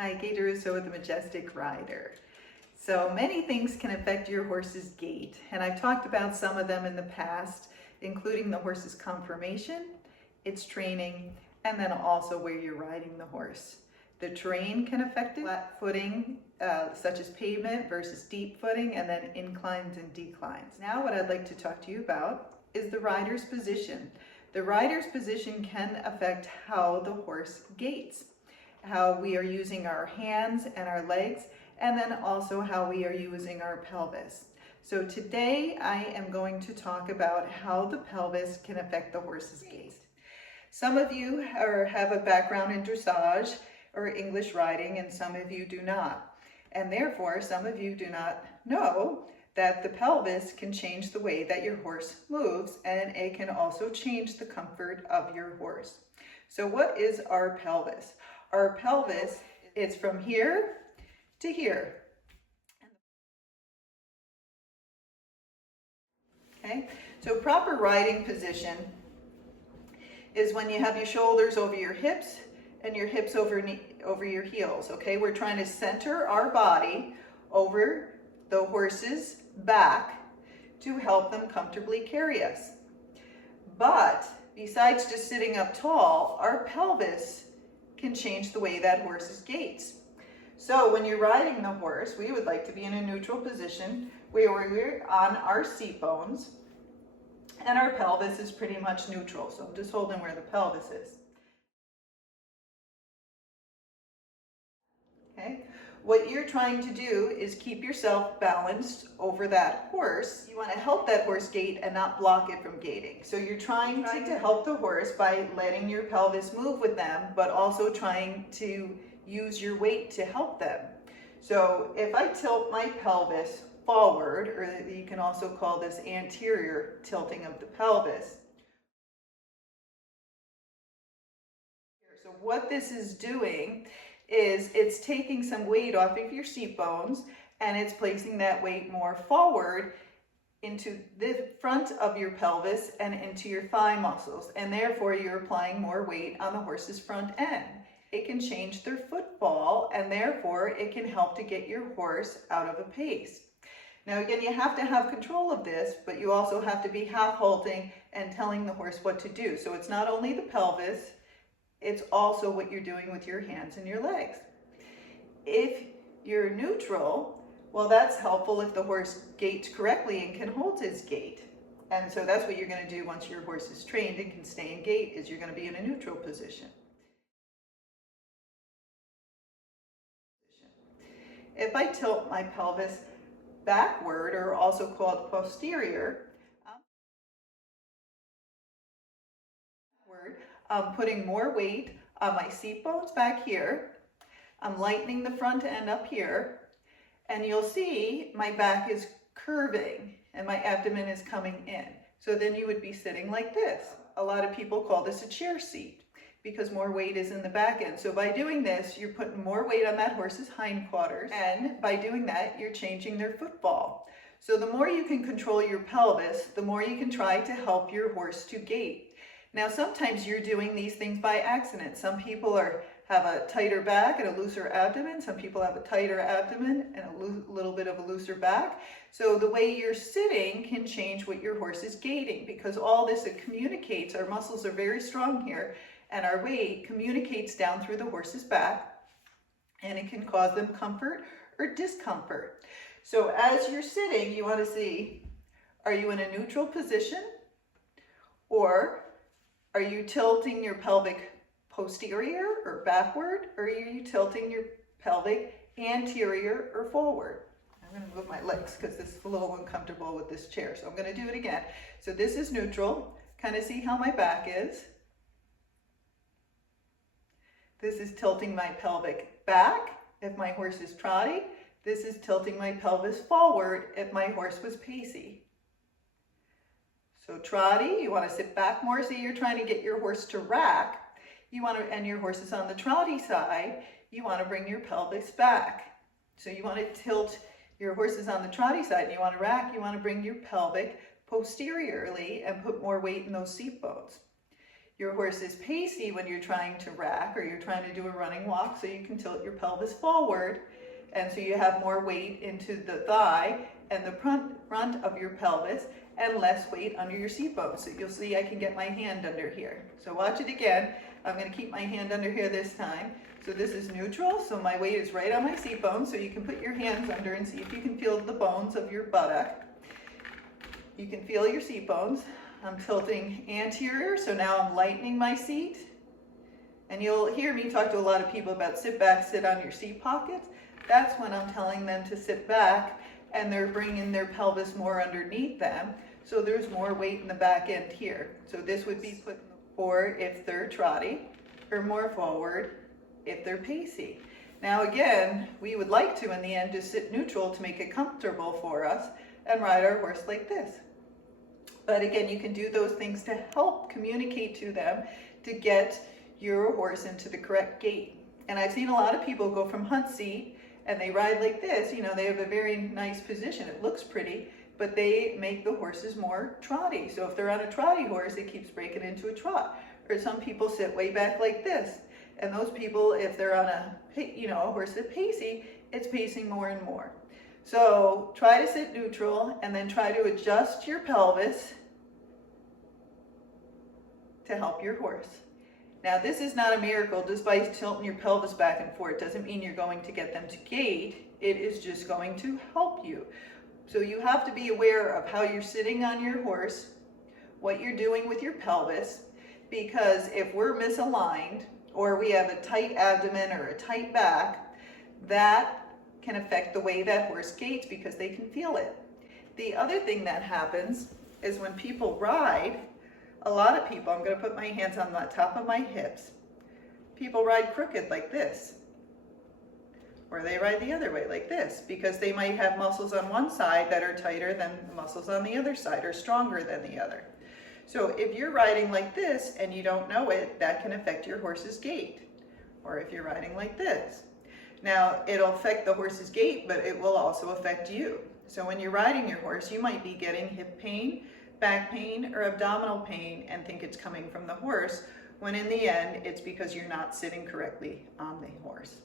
Hi, Gaye DeRusso with the Majestic rider. So many things can affect your horse's gait, and I've talked about some of them in the past, including the horse's conformation, its training, and then also where you're riding the horse. The terrain can affect it, flat footing, such as pavement versus deep footing, and then inclines and declines. Now what I'd like to talk to you about is the rider's position. The rider's position can affect how the horse gaits, how we are using our hands and our legs, and then also how we are using our pelvis. So today I am going to talk about how the pelvis can affect the horse's gait. Some of you have a background in dressage or English riding, and some of you do not. And therefore, some of you do not know that the pelvis can change the way that your horse moves, and it can also change the comfort of your horse. So what is our pelvis? Our pelvis is from here to here. Okay, so proper riding position is when you have your shoulders over your hips and your hips over your heels. Okay, we're trying to center our body over the horse's back to help them comfortably carry us. But besides just sitting up tall, our pelvis can change the way that horse gaits. So when you're riding the horse, we would like to be in a neutral position where we're on our seat bones and our pelvis is pretty much neutral. So I'm just holding where the pelvis is. Okay. What you're trying to do is keep yourself balanced over that horse. You want to help that horse gait and not block it from gaiting. So you're trying to help the horse by letting your pelvis move with them, but also trying to use your weight to help them. So if I tilt my pelvis forward, or you can also call this anterior tilting of the pelvis. So what this is doing is it's taking some weight off of your seat bones and it's placing that weight more forward into the front of your pelvis and into your thigh muscles, and therefore you're applying more weight on the horse's front end. It can change their footfall, and therefore it can help to get your horse out of a pace. Now again, you have to have control of this, but you also have to be half halting and telling the horse what to do. So it's not only the pelvis, it's also what you're doing with your hands and your legs. If you're neutral, well, that's helpful if the horse gaits correctly and can hold his gait. And so that's what you're going to do once your horse is trained and can stay in gait, is you're going to be in a neutral position. If I tilt my pelvis backward, or also called posterior, I'm putting more weight on my seat bones back here. I'm lightening the front end up here, and you'll see my back is curving and my abdomen is coming in. So then you would be sitting like this. A lot of people call this a chair seat because more weight is in the back end. So by doing this, you're putting more weight on that horse's hindquarters, and by doing that, you're changing their footfall. So the more you can control your pelvis, the more you can try to help your horse to gait. Now, sometimes you're doing these things by accident. Some people have a tighter back and a looser abdomen. Some people have a tighter abdomen and a little bit of a looser back. So the way you're sitting can change what your horse is gaiting, because all this, it communicates. Our muscles are very strong here, and our weight communicates down through the horse's back, and it can cause them comfort or discomfort. So as you're sitting, you want to see, are you in a neutral position, or are you tilting your pelvic posterior or backward, or are you tilting your pelvic anterior or forward? I'm going to move my legs because this is a little uncomfortable with this chair, so I'm going to do it again. So this is neutral. Kind of see how my back is. This is tilting my pelvic back if my horse is trotty. This is tilting my pelvis forward if my horse was pacey. So trotty, you want to sit back more, so you're trying to get your horse to rack. And your horse is on the trotty side, you want to bring your pelvis back. So you want to tilt, your horse is on the trotty side and you want to rack, you want to bring your pelvic posteriorly and put more weight in those seat bones. Your horse is pacey when you're trying to rack or you're trying to do a running walk, so you can tilt your pelvis forward, and so you have more weight into the thigh and the front of your pelvis and less weight under your seat bones. So you'll see I can get my hand under here. So watch it again. I'm going to keep my hand under here this time. So this is neutral, so my weight is right on my seat bones, so you can put your hands under and see if you can feel the bones of your buttock. You can feel your seat bones. I'm tilting anterior, so now I'm lightening my seat. And you'll hear me talk to a lot of people about sit back, sit on your seat pockets. That's when I'm telling them to sit back and they're bringing their pelvis more underneath them, so there's more weight in the back end here. So this would be put, or if they're trotty, or more forward if they're pacey. Now again, we would like to in the end just sit neutral to make it comfortable for us and ride our horse like this. But again, you can do those things to help communicate to them to get your horse into the correct gait. And I've seen a lot of people go from hunt seat and they ride like this. You know, they have a very nice position. It looks pretty, but they make the horses more trotty. So if they're on a trotty horse, it keeps breaking into a trot. Or some people sit way back like this. And those people, if they're on a horse that's pacey, it's pacing more and more. So try to sit neutral and then try to adjust your pelvis to help your horse. Now this is not a miracle. Just by tilting your pelvis back and forth doesn't mean you're going to get them to gait. It is just going to help you. So you have to be aware of how you're sitting on your horse, what you're doing with your pelvis, because if we're misaligned or we have a tight abdomen or a tight back, that can affect the way that horse gaits because they can feel it. The other thing that happens is when people ride, a lot of people, I'm going to put my hands on the top of my hips, people ride crooked like this, or they ride the other way like this, because they might have muscles on one side that are tighter than the muscles on the other side or stronger than the other. So if you're riding like this and you don't know it, that can affect your horse's gait. Or if you're riding like this. Now, it'll affect the horse's gait, but it will also affect you. So when you're riding your horse, you might be getting hip pain, back pain, or abdominal pain and think it's coming from the horse, when in the end, it's because you're not sitting correctly on the horse.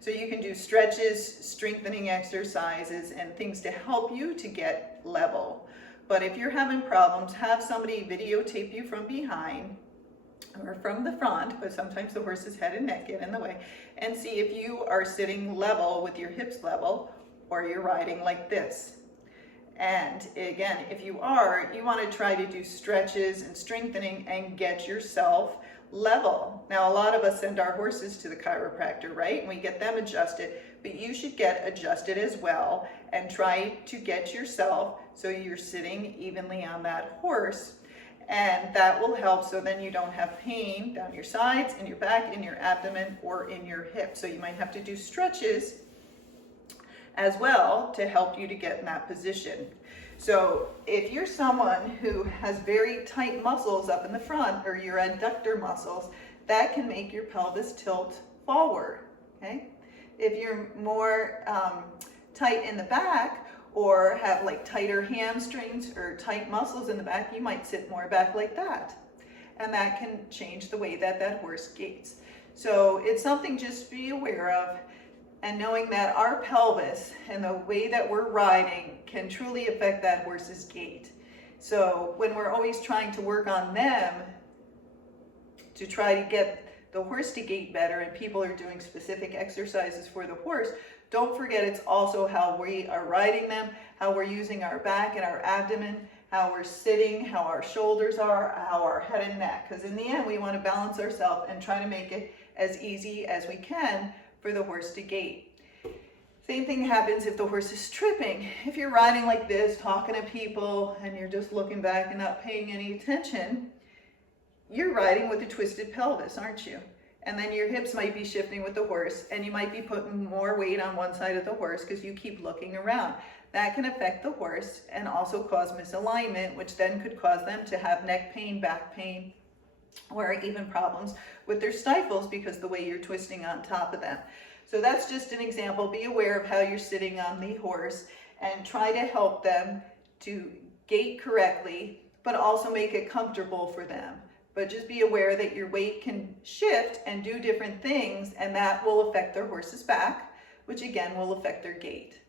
So you can do stretches, strengthening exercises, and things to help you to get level. But if you're having problems, have somebody videotape you from behind or from the front, but sometimes the horse's head and neck get in the way, and see if you are sitting level with your hips level or you're riding like this. And again, if you are, you want to try to do stretches and strengthening and get yourself level. Now, a lot of us send our horses to the chiropractor, right? And we get them adjusted, but you should get adjusted as well and try to get yourself so you're sitting evenly on that horse. And that will help, so then you don't have pain down your sides, in your back, in your abdomen, or in your hips. So you might have to do stretches as well to help you to get in that position. So if you're someone who has very tight muscles up in the front, or your adductor muscles, that can make your pelvis tilt forward, okay? If you're more tight in the back, or have like tighter hamstrings or tight muscles in the back, you might sit more back like that. And that can change the way that that horse gaits. So it's something just to be aware of, and knowing that our pelvis and the way that we're riding can truly affect that horse's gait. So when we're always trying to work on them to try to get the horse to gait better, and people are doing specific exercises for the horse, don't forget it's also how we are riding them, how we're using our back and our abdomen, how we're sitting, how our shoulders are, how our head and neck. Because in the end, we want to balance ourselves and try to make it as easy as we can for the horse to gait. Same thing happens if the horse is tripping. If you're riding like this, talking to people, and you're just looking back and not paying any attention, you're riding with a twisted pelvis, aren't you? And then your hips might be shifting with the horse, and you might be putting more weight on one side of the horse because you keep looking around. That can affect the horse and also cause misalignment, which then could cause them to have neck pain, back pain, or even problems with their stifles because the way you're twisting on top of them. So that's just an example. Be aware of how you're sitting on the horse and try to help them to gait correctly, but also make it comfortable for them. but just be aware that your weight can shift and do different things, and that will affect their horse's back, which again will affect their gait.